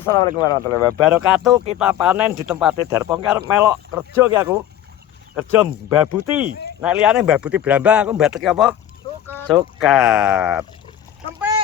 Assalamualaikum warahmatullahi wabarakatuh. Kita panen di tempatnya Darpong karo melok kerja ki aku. Kerja mbabuti. Nek liyane mbabuti brambang aku mbatek apa? Suket. Tempe.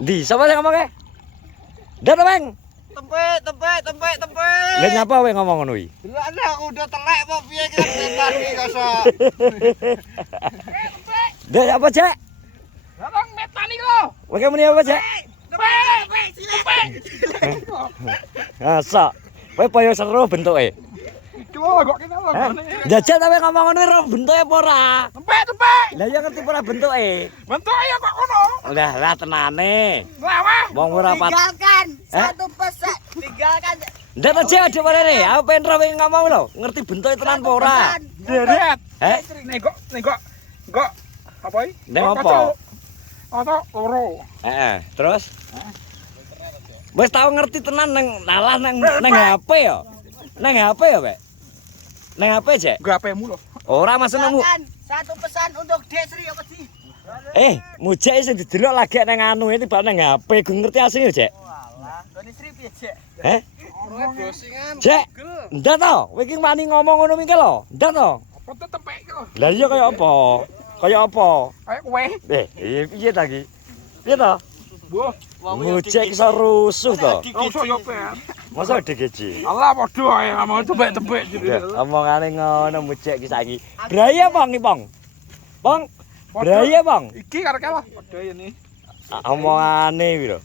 Ndi sapa sing ngomongke? Ndak to, Bang. Tempe. Lah nyapa kowe ngomong ngono iki? Delokne aku udah telek apa piye ki tadi kosok. Ndak apa, Cek? Abang metani lho. Kowe muni apa, Cek? Tempe. Masa? Kowe koyo seru bentuke. Coba kok kene lho. Jajal tapi ngomong ngono ora bentuke apa ora? Tempe. Lah ya ngerti ora bentuke. Bentuk ya kok ngono. Lah tenane. Wah. Wong ora pat. Tinggalkan satu pesan. Tinggalkan. Ndak aja ada meneh. Aku pengen ro ngomong lho, ngerti bentuke tenan apa ora? Deret. Heh? Nek apa iki? Nek apa? Atau loro. Heeh, terus? Wis tau ngerti tenan nang nalah nang HP ya. Nang HP ya, Pak? Nang HP, Cek? Gak HP-mu lho. Ora maksud nemu. Tinggalkan satu pesan untuk Desri apa sih? Mujek sing didelok lagi nang anu iki tiba nang HP, gue ngerti asline, Cek. Walah, Desri piye, Cek? Heh? Ora dosingan. Cek, ndak to? Kowe iki wani ngomong ngono mingke lho. Ndak to? Apa tuh tempe iki lho? Lah iya kaya apa? Kaya apa? Kayak kowe. Piye ta iki? Piye to? Wah, Mujek iso rusuh to. langsung yo pen. Masa DGJ? Allah padha ae ngomong tempe jadi. Omongane ngono Mujek iki saiki. Braya Bang iki, Bang. Bang, braya Bang. Iki karek lah padha ini. Omongane piro?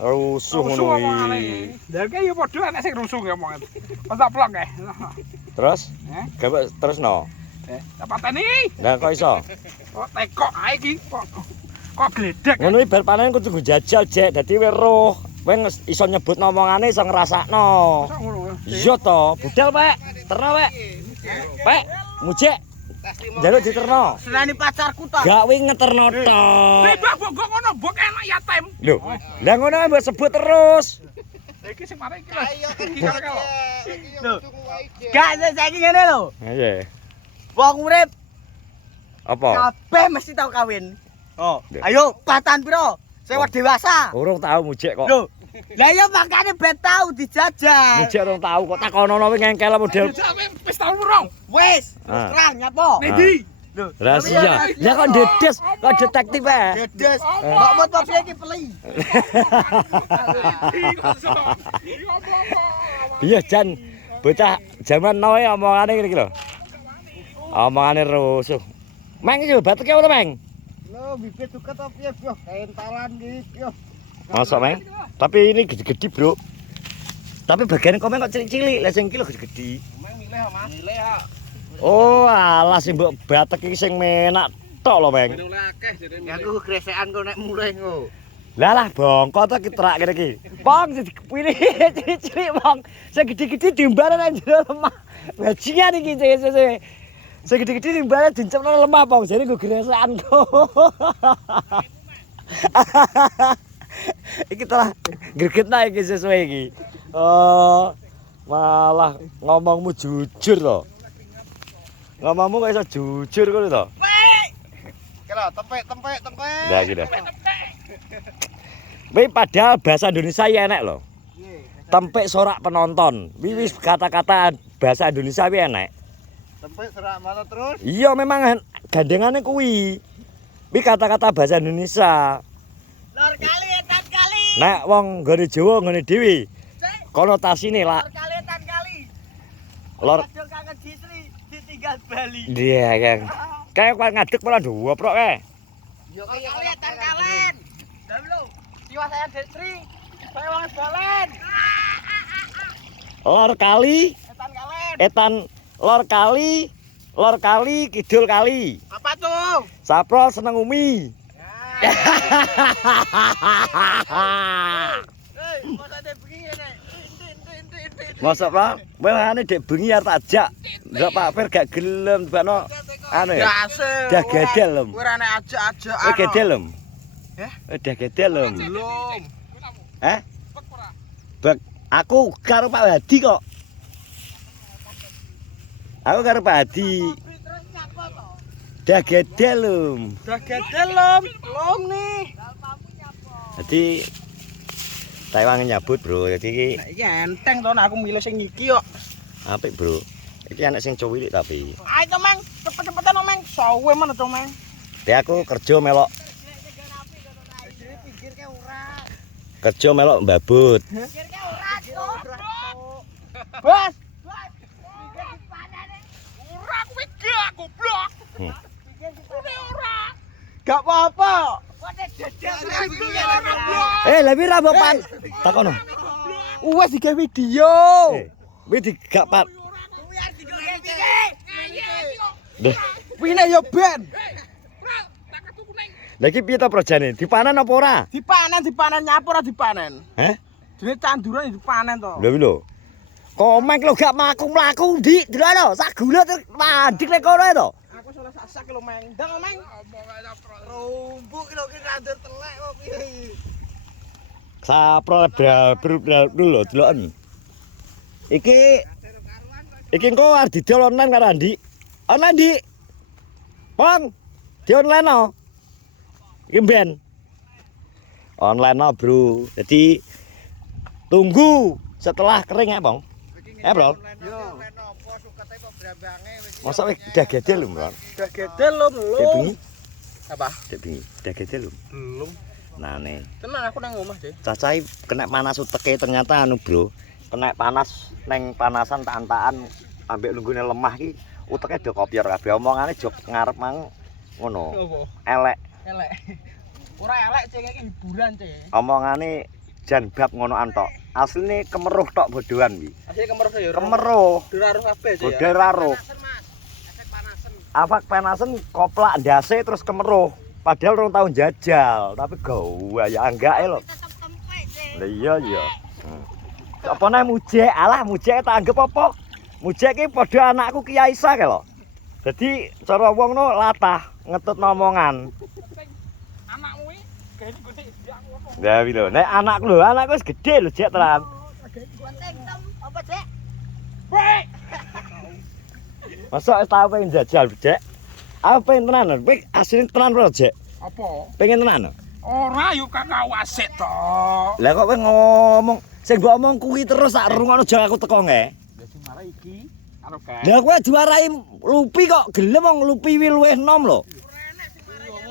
Rusuh ngono iki. Lah kae yo padha enek sing rusuh ya omongan. Pas plok kae. Terus? Gawe terusno. Tak pateni. Lah kok iso? Kok tekok ae iki kok gledek. Ngono iki bar panen kudu jajal, Jek. Dadi weruh. Kowe iso nyebut omongane iso ngrasakno. Masa ngono. Iya to, budal, Pak. Terno, Pak. Pak, Mujek. Njaluk diterno. Senani pacarku toh. Gak wi ngeterno tok. Bebas bogok ngono, bok enak yatim. Lho, lah ngono mbok sebut terus. Iki sing mari iki lho. Ayo Iki karek lho. Lho. Gak saiki ngene lho. Iya. Wong urip Apa? kabeh mesti tau kawin. Oh, ayo patan piro? Sing wis dewasa. Urung tau Mujek kok. Lho. Lah ya makane ben tau dijajal. Mujek urung tau kok takonono wi ngengkel model. Wis tau urung. Wis, Ah. terang nyapa? Nendi? Lho, Rahasia. Ya kok dedes, kok detektif ae. dedes. Mbok moto piye iki peli? Iya Jan, bocah zaman now ya omongane ngene iki lho. Omongane rusuh. Meng iki bateke ora, Meng? Lho, bibit suket apa piye, Bro? Kentalan iki, yo. Masa, Meng? Tapi ini gede-gede, Bro. Tapi bagian komen kok cilik-cilik, lah sing iki lho gede-gede. Meng milih, Mas. Milih ya. Oh, alah sing mbok batek iki sing menak tok lho, Meng. Oleh akeh jadi Ya aku gresekan kok nek mulih ngo. Lah bongko to kitrak kene iki. Bong dipilih cilik-cilik, Bong. Sing gede-gede diumbar nang jero lemah. Bajingan iki sing gede-gede diumbar dincepno lemah, Bong. Jane nggo gresekan kok. Iki telah gregetna iki sesuai iki. Oh, malah ngomongmu jujur to. Ngomongmu kok iso jujur ngono to. Kira tempe. Lah iki dah. Wih, padahal bahasa Indonesia ya enak loh. Tempe sorak penonton. Wis kata-kata bahasa Indonesia wi enak. Tempe serak mana terus? Iya memang gandengannya kuwi. Wi kata-kata bahasa Indonesia. Lor kali etan kali. Nek wong nggone Jawa nggone dhewe. Konotasine lah. Lor kali etan kali. Lor Aduh kangen Desri ditinggal Bali. iya kan. Kayak kok ngadeg malah dwoprok kae. Yo kali etan kalen. Lah lho, jiwa saya Desri. Saya wong balen. Lor kali, Etan kalen. etan lor kali, kidul kali. Apa tuh? Saprol seneng umi. Masa dek begini nek. Masa Pak, wene dek bengi arep tak ajak. Ndak Pak Fir gak gelem bano anu ya. Dah gedel lem. Ora nek ajak-ajak. Wis gedel lem. Heh? Udah gedel lem. Belum. Heh? Bak aku karo Pak Hadi kok. Aku karo Pak Hadi. Dah gedel lem. Udah gedel lom nih. Jadi Taiwan nyabut, Bro. Jadi iki Nah, iki enteng to nek aku milih sing iki kok. apik, Bro. Iki anak sing cuwilik tapi. Ayo to, Mang. Cepet-cepetan to, Mang. Sawe mana to, Mang. Aku kerja melok mbabut. Bos. Ora kuwi gak goblok. Hmm. Kuwi ora. Gak apa-apa. Lah pira mbok pan? Takono. Wes digawe video. Kuwi digak pan. Deh, Pine yo ben. lha iki piye to projane? Dipanen apa ora? Dipanen nyapu ora dipanen. Heh? Dene tanduran dipanen to. Lha iki lho. Komeng lho gak mlaku-mlaku ndi? Delok sak gulut mandik nek kono to. Aku salah sasak lho, Mang. Ndang, Mang. Omong aja pro. Rumbuk lho ki nandur telek kok piye. Sapro lho deloken. Iki engko arep didol online karo Andi. Online, Di. Pong. Di online no. Iki ben. Online no, Bro. Jadi tunggu setelah kering ya, Bang. Bro. Yo. Masa wis udah gede lho, Bro. Udah gede lho Dek belum. bengi, Apa? dek bengi. Udah gede lho. Belum. Nah, nih. Tenang aku nang omah, Dek. Cacai kena panas uteke ternyata anu, Bro. Kena panas neng panasan tak-antakan ambek lunggune lemah iki uteke do kopior kabeh. Omongane jog ngarep mang ngono. Apa? Elek. Elek. Ora elek, Cek, iki hiburan, Cek. Omongane jan bab ngono antok. Asline kemeruh tok bodohan wi. Asli kemeruh ya. Kemeruh. Duraruh kabeh, Cek. Bodhe raruh. Afak panasen koplak ndase terus kemeruh. Padahal 2 tahun jajal, tapi gawe ya anggake lho. Lah iya iya. Apa nek mujek? Alah mujek tak anggap apa? Mujek ki padha anakku Ki Aisyah ke lho. Dadi cara wong no latah ngetut omongan. Anakmu iki gawe gede dia aku apa. Ya wi lho, nek anakku wis gede lho Jek tenan. Apa, Cek? Weh, Masa wis tau pengen jajal, Jek? Apa pengen tenan? Kowe asline tenan ora, Jek? apa? Pengen tenan? Ora yo kakak wasit to. Lah kok kowe ngomong sing mbok omong kuwi terus sak rungono jang aku teko nge. Dadi marah iki karo kae. Lah kowe diwarai Lupi kok gelem wong Lupi wi luwih enom lho.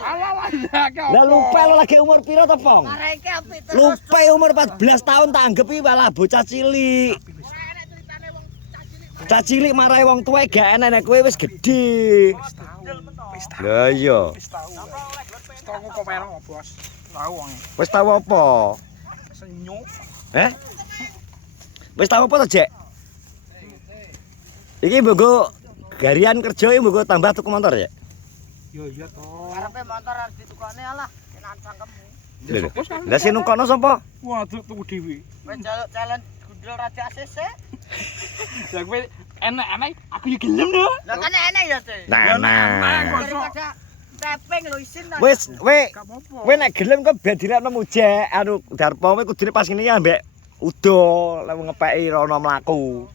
Alah iki apa? Lah Lupi lo lagi umur piro to, Pong? Mareke apik Lupi umur 14 tahun tak anggap iki malah bocah cilik. Bocah cilik marahi wong tuwa gak enak nek kowe wis gedhe. Wis tahu. Lah iya. Wis tahu. Wis tahu kok melok, Bos. Tahu wong. Wis tau apa? Senyum. Wis tau apa to, Jek? Iki mbok garian kerja iki mbok tambah tuku motor ya? Yo iya to. Karepe motor arep ditukone alah, tenan cangkemmu. Lho. Lah sing nungkono sapa? Waduh tuku dhewe. Wis njaluk challenge gundul raja ACC. Lah kowe enak-enak aku yo gelem lho. Lah kan enak ya, Cek. Nah. Daripada tapping lho isin. Wis, kowe Gak apa-apa. kowe nek gelem kok ben dilekno mujek anu Darpo kowe kudune pas ngene ya ambek udo lek ngepeki rono mlaku.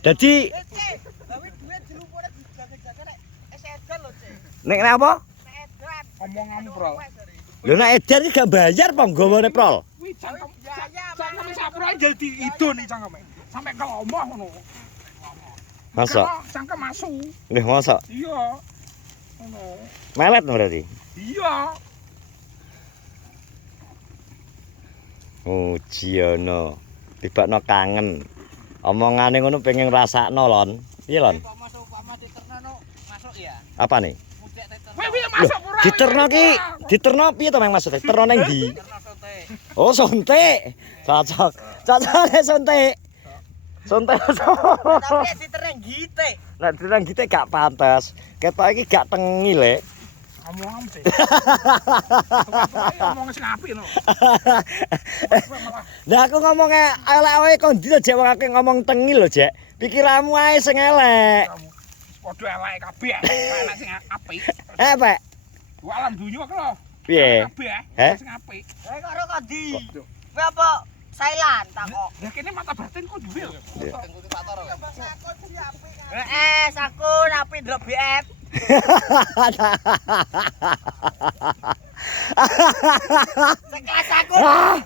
Dadi Cek, gawe duit jerupane dijaga-jaga nek edan lho, Cek. nek apa? Edan. Omonganmu, Bro. Lho nek edan iki gak bayar apa nggawane prol? Kuwi cangkem. Ya, Cangkem sapro jadi idon iki cangkeme. Sampai kelomah ngono. Masa? Cangkem masuk. Nggih masa. Iya. Ngono. Melet berarti. Iya. Ujiono. Tibakno kangen. Omongane ngono pengen ngrasakno, Lon. Piye, Lon? Kok masuk diterno masuk ya. Apa nih? Mudek diterno. Kowe piye masuk ora? Diterno ki, diterno piye to Mang maksudnya? Terno ning ndi? Diterno sote. Oh, sontek. Cocok. Cocok nek sontek. Sontek. Tapi ditereng gite. Nek dirang gite gak pantes. Ketok iki gak tengi le. Omonganmu sih. Omong sing apik no. Lah aku ngomongnya elek wae kondi lho Jek wong akeh ngomong tengi lho Jek. Pikiranmu ae sing elek. Padha elek kabeh. Anak sing apik. Pak. Alam dunya kok lho. Piye? Kabeh Heh? sing apik. Kowe kok ora kondi. Kowe apa Thailand tak kok. Lah kene mata batin kok duwe lho. Sakun api ndrop BF. Sekelas sakun.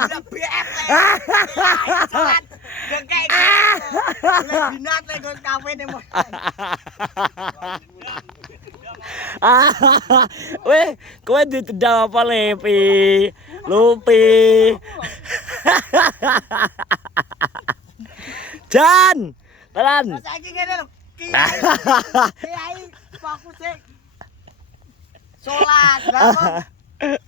Udah BF. Jalan. Dengkek. Binat le kon kawin emo. Weh, kowe ditendang apa Lepi? Lupi. Jan, tenan. Saiki ngene lho. Kiai fokus sik. Salat,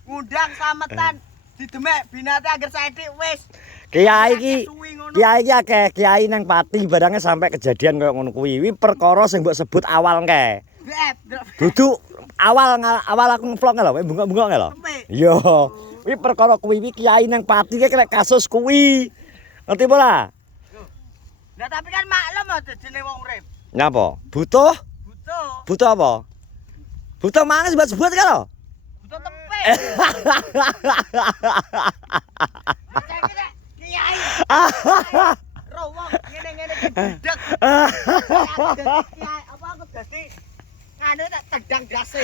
ngundang slametan didemek binate angger saithik wis. Kiai iki akeh kiai nang Pati barangnya sampai kejadian koyo ngono kuwi. Wi perkara sing mbok sebut awal kae. Duduk awal aku ngevlog lho, bengok-bengok lho. Yo, wi perkara kuwi wi kiai nang Pati ki kena kasus kuwi. Ngerti apa lah? Lah tapi kan maklum lho dadine wong urip. Nyapa? Butuh? Butuh apa? Butuh mangan sebut-sebut kan lho? Butuh tempe. Kiai. Ro wong ngene-ngene gedhek. Kiai apa aku dadi nganu tak tendang dase.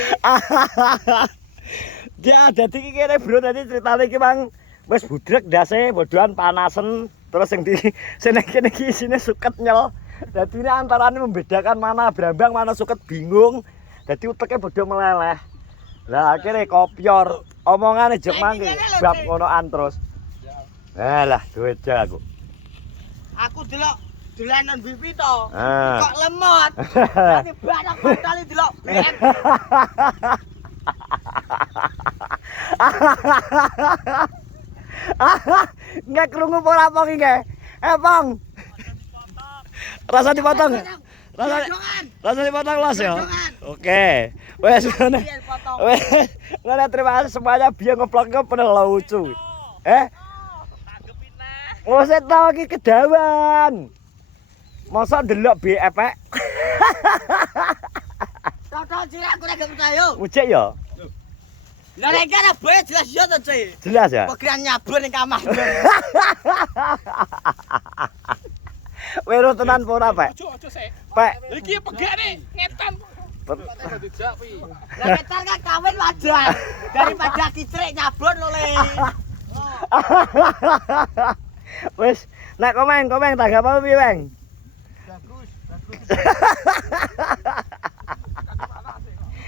Dia dadi iki kene bro dadi critane iki Mang wis budrek dase bodohan panasen terus sing di sene kene iki isine suket nyel. Dadi ini antarane membedakan mana brambang mana suket bingung. Dadi uteke bodo meleleh. Lah akhirnya kopior omongane jek mangke bab ngonoan terus. Alah duit aku. Aku delok dolanan bibi to. Kok lemot. Dadi badak kontali delok BM. Nggak krungu ora apa iki, Pong. Rasa dipotong. Rasa dipotong los ya. Oke. Wes ngene. Wes ngene terima kasih semuanya biar nge-vlognya penuh lucu. Ngosek tau iki kedawan. Masa ndelok BF ek. Tok cilik aku nek percaya. Ujek ya? Lah nek ana bae jelas ya to, Cik. Jelas ya? Pegiran nyabur ning kamar. Wero tenan apa ora, Pak? Ojo sik. Pak. Iki pegane ngetan. Dijak pi. Lah ngetar kan kawin wajar. Daripada kicrik nyabur lho, Le. Wis, nek komen tanggap apa piye, Bang? Bagus.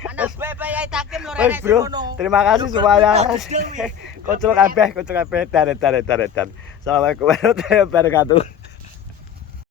Anak bebe yai takim lho Wis, rene Bro. ngono. Terima kasih semuanya. Kocok kabeh. Taret. Assalamualaikum warahmatullahi wabarakatuh.